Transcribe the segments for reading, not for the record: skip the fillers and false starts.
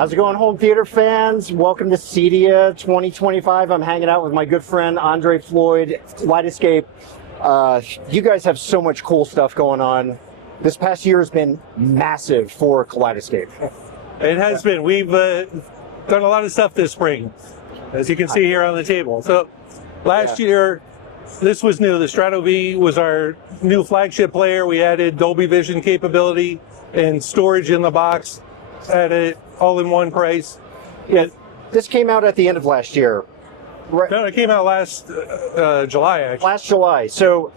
How's it going, home theater fans? Welcome to CEDIA 2025. I'm hanging out with my good friend, Floyd, Kaleidescape. You guys have so much cool stuff going on. This past year has been massive for Kaleidescape. It has been. We've done a lot of stuff this spring, as you can see here on the table. So last year, this was new. The Strato V was our new flagship player. We added Dolby Vision capability and storage in the box at an all-in-one price. Yeah, this came out at the end of last year. Right. No, it came out last July, actually. Last July. So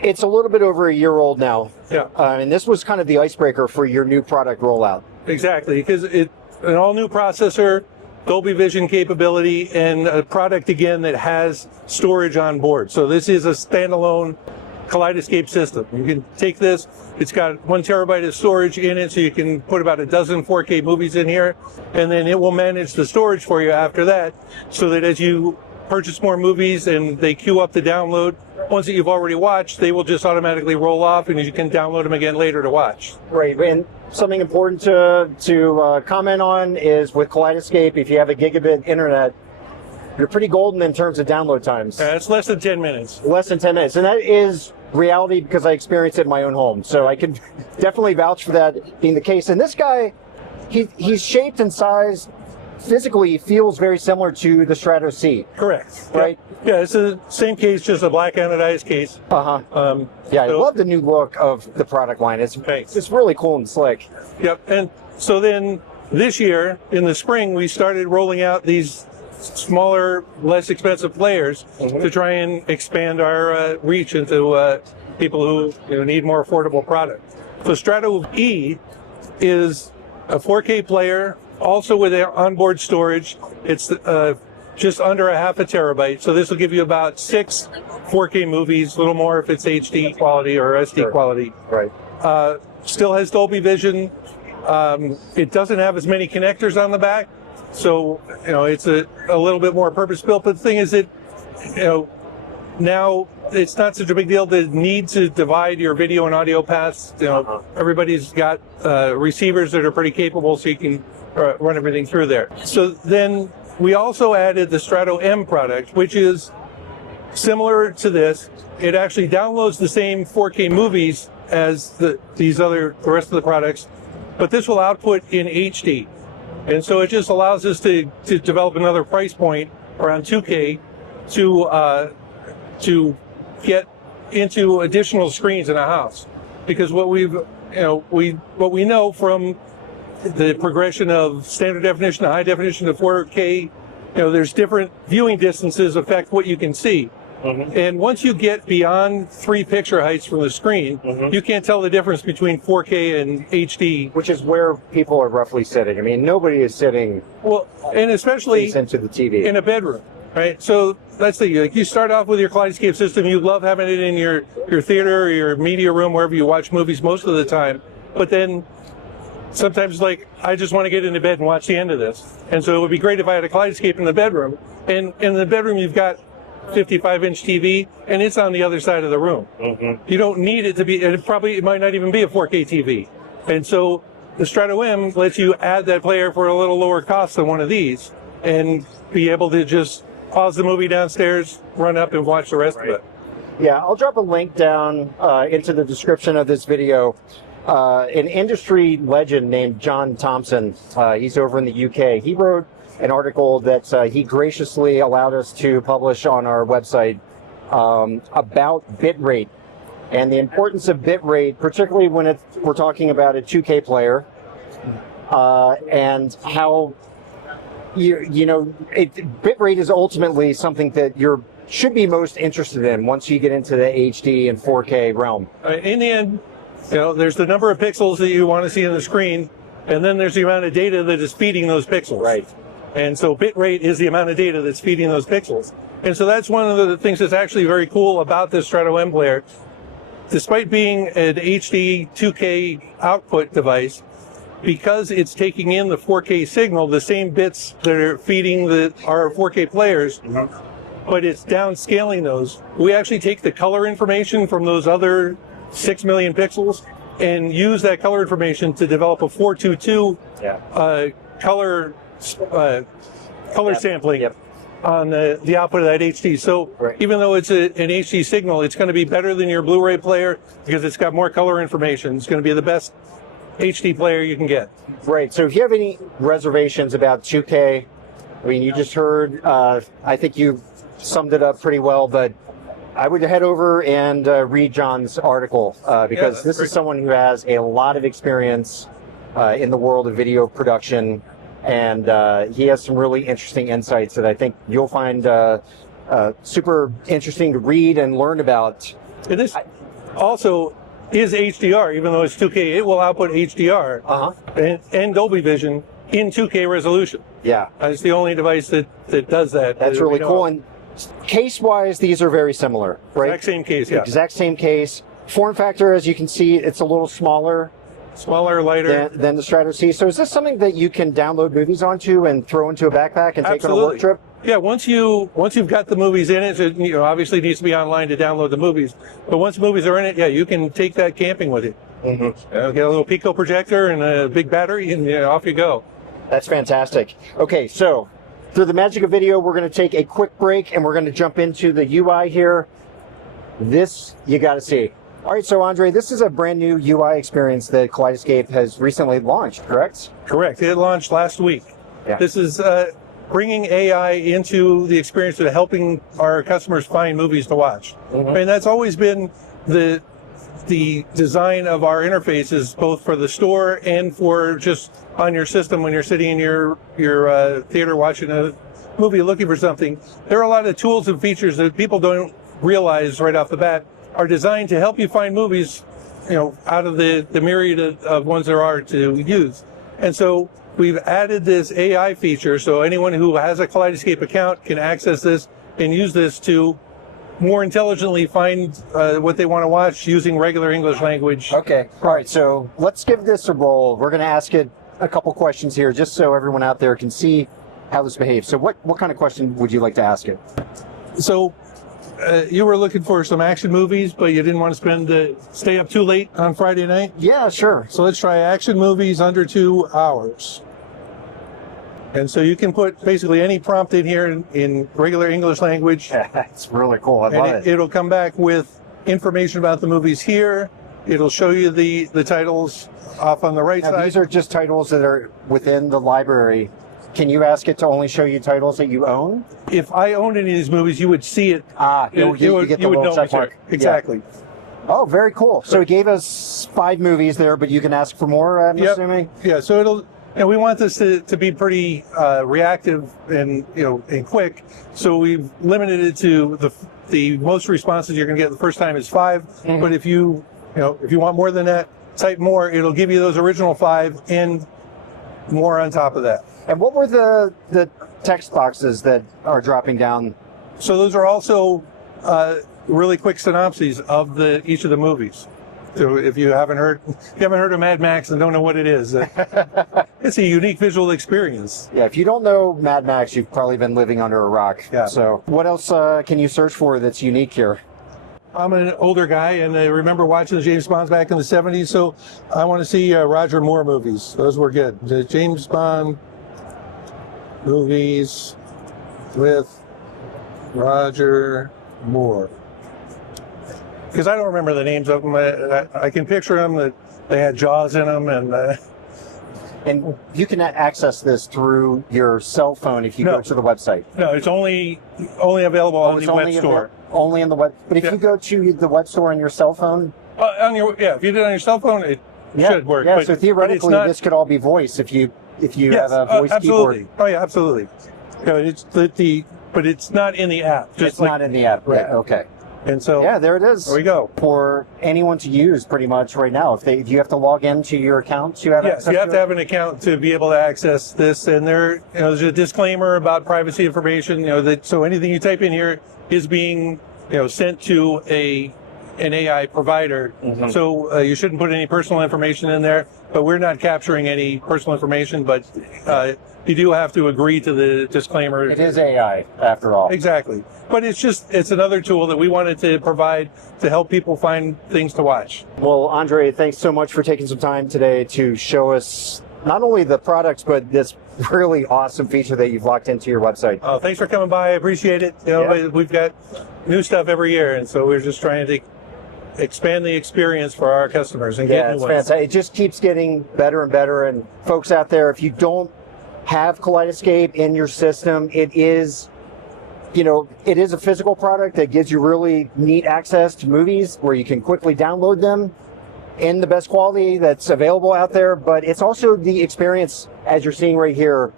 it's a little bit over a year old now. Yeah. And this was kind of the icebreaker for your new product rollout. Exactly, because it's an all-new processor, Dolby Vision capability, and a product, again, that has storage on board. So this is a standalone Kaleidescape system. You can take this, it's got 1 terabyte of storage in it, so you can put about a dozen 4K movies in here, and then it will manage the storage for you after that, so that as you purchase more movies and they queue up the download, ones that you've already watched, they will just automatically roll off and you can download them again later to watch. Right, and something important to comment on is with Kaleidescape, if you have a gigabit internet, you're pretty golden in terms of download times. It's less than 10 minutes. Less than 10 minutes, and that is reality because I experienced it in my own home. So I can definitely vouch for that being the case. And this guy, he's shaped and sized, physically feels very similar to the Strato C. Correct. Right? Yeah, it's the same case, just a black anodized case. Yeah, I love the new look of the product line. It's really cool and slick. Yep, and so then this year, in the spring, we started rolling out these smaller, less expensive players to try and expand our reach into people who need more affordable product. So Strato E is a 4K player, also with onboard storage. It's just under a half a terabyte. So this will give you about 6 4K movies, a little more if it's HD quality or SD quality. Right. Still has Dolby Vision. It doesn't have as many connectors on the back. So, it's a little bit more purpose-built. But the thing is that, now it's not such a big deal to need to divide your video and audio paths. Everybody's got receivers that are pretty capable, so you can run everything through there. So then we also added the Strato M product, which is similar to this. It actually downloads the same 4K movies as the rest of the products, but this will output in HD. And so it just allows us to develop another price point around 2K to get into additional screens in a house. Because what we know from the progression of standard definition to high definition to 4K, there's different viewing distances affect what you can see. And once you get beyond 3 picture heights from the screen, you can't tell the difference between 4K and HD. Which is where people are roughly sitting. I mean, nobody is sitting and especially into the TV. In a bedroom, right? So that's you start off with your Kaleidescape system, you love having it in your theater or your media room, wherever you watch movies most of the time. But then sometimes I just want to get into bed and watch the end of this. And so it would be great if I had a Kaleidescape in the bedroom. And in the bedroom, you've got 55-inch TV, and it's on the other side of the room. You don't need it to be, and it might not even be a 4K TV. And so the Strato M lets you add that player for a little lower cost than one of these, and be able to just pause the movie downstairs, run up, and watch the rest of it. Yeah, I'll drop a link down into the description of this video. An industry legend named John Thompson, he's over in the UK. He wrote an article that he graciously allowed us to publish on our website about bitrate and the importance of bitrate, particularly when we're talking about a 2K player, and how bitrate is ultimately something that you should be most interested in once you get into the HD and 4K realm. In the end, there's the number of pixels that you want to see on the screen, and then there's the amount of data that is feeding those pixels. Right. And so bitrate is the amount of data that's feeding those pixels. And so that's one of the things that's actually very cool about this Strato M player. Despite being an HD 2K output device, because it's taking in the 4K signal, the same bits that are feeding our 4K players, but it's downscaling those. We actually take the color information from those other 6 million pixels and use that color information to develop a 422 color sampling Yep. on the output of that HD. So even though it's an HD signal, it's going to be better than your Blu-ray player because it's got more color information. It's going to be the best HD player you can get. Right. So if you have any reservations about 2K, I mean, you just heard, I think you summed it up pretty well, but I would head over and read John's article because this is someone who has a lot of experience in the world of video production, and he has some really interesting insights that I think you'll find super interesting to read and learn about. And this also is HDR, even though it's 2K, it will output HDR and Dolby Vision in 2K resolution. Yeah. It's the only device that does that. That's really cool. And case-wise, these are very similar, right? Exact same case, yeah. Exact same case. Form factor, as you can see, it's a little smaller. Smaller, lighter. Than the Strato C. So is this something that you can download movies onto and throw into a backpack and take on a work trip? Yeah, once you've got the movies in it, it obviously needs to be online to download the movies. But once movies are in it, yeah, you can take that camping with you. Get a little Pico projector and a big battery, and off you go. That's fantastic. Okay, so through the magic of video, we're going to take a quick break, and we're going to jump into the UI here. This you got to see. All right, so Andre, this is a brand new UI experience that Kaleidescape has recently launched, correct? Correct. It launched last week. Yeah. This is bringing AI into the experience of helping our customers find movies to watch. And that's always been the design of our interfaces, both for the store and for just on your system when you're sitting in your theater watching a movie looking for something. There are a lot of tools and features that people don't realize right off the bat are designed to help you find movies, out of the myriad of ones there are to use. And so we've added this AI feature so anyone who has a Kaleidescape account can access this and use this to more intelligently find what they want to watch using regular English language. Okay. All right. So let's give this a roll. We're going to ask it a couple questions here just so everyone out there can see how this behaves. So what kind of question would you like to ask it? So you were looking for some action movies, but you didn't want to stay up too late on Friday night? Yeah, sure. So let's try action movies under 2 hours. And so you can put basically any prompt in here in regular English language. That's really cool. I love it. It'll come back with information about the movies here. It'll show you the titles off on the right side. These are just titles that are within the library. Can you ask it to only show you titles that you own? If I owned any of these movies, you would see it. You get the little check mark. Exactly. Yeah. Oh, very cool. So it gave us 5 movies there, but you can ask for more, I'm assuming? Yeah, so we want this to be pretty reactive and and quick. So we've limited it to the most responses you're going to get the first time is 5. But if you want more than that, type more. It'll give you those original 5 and more on top of that. And what were the text boxes that are dropping down? So those are also really quick synopses of each of the movies. So if you haven't heard of Mad Max and don't know what it is, it's a unique visual experience. Yeah, if you don't know Mad Max, you've probably been living under a rock. Yeah. So what else can you search for that's unique here? I'm an older guy, and I remember watching the James Bonds back in the 70s, so I want to see Roger Moore movies. Those were good. The James Bond movies with Roger Moore. Because I don't remember the names of them. I can picture them, that they had Jaws in them. And you can access this through your cell phone if you go to the website. No, it's only available on the web store. Only in the web. But if you go to the web store on your cell phone, if you did it on your cell phone, it should work. Yeah, so theoretically, this could all be voice if you have a voice absolutely. keyboard. Oh yeah, absolutely. But it's not in the app. It's not in the app. Right. Yeah, okay. And so there it is. There we go. For anyone to use pretty much right now. If you have to log into your account, you have access you have to have an account to be able to access this. And there's a disclaimer about privacy information. So anything you type in here is being sent to an AI provider. So you shouldn't put any personal information in there. But we're not capturing any personal information. But you do have to agree to the disclaimer. It is AI, after all. Exactly. But it's another tool that we wanted to provide to help people find things to watch. Well, Andre, thanks so much for taking some time today to show us not only the products, but this really awesome feature that you've locked into your website. Oh, thanks for coming by. I appreciate it. You know, we've got new stuff every year, and so we're just trying to expand the experience for our customers and get new ones. Fantastic. It just keeps getting better and better. And folks out there, if you don't have Kaleidescape in your system, it is a physical product that gives you really neat access to movies where you can quickly download them in the best quality that's available out there. But it's also the experience, as you're seeing right here.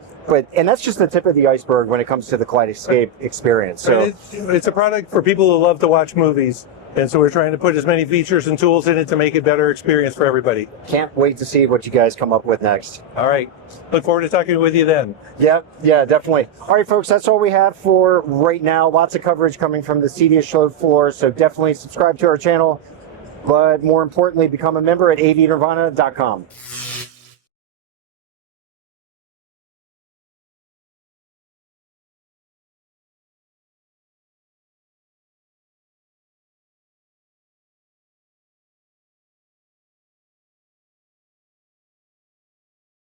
And that's just the tip of the iceberg when it comes to the Kaleidescape experience. So it's a product for people who love to watch movies. And so we're trying to put as many features and tools in it to make it a better experience for everybody. Can't wait to see what you guys come up with next. All right. Look forward to talking with you then. Yeah, definitely. All right, folks, that's all we have for right now. Lots of coverage coming from the CEDIA show floor, so definitely subscribe to our channel. But more importantly, become a member at avnirvana.com.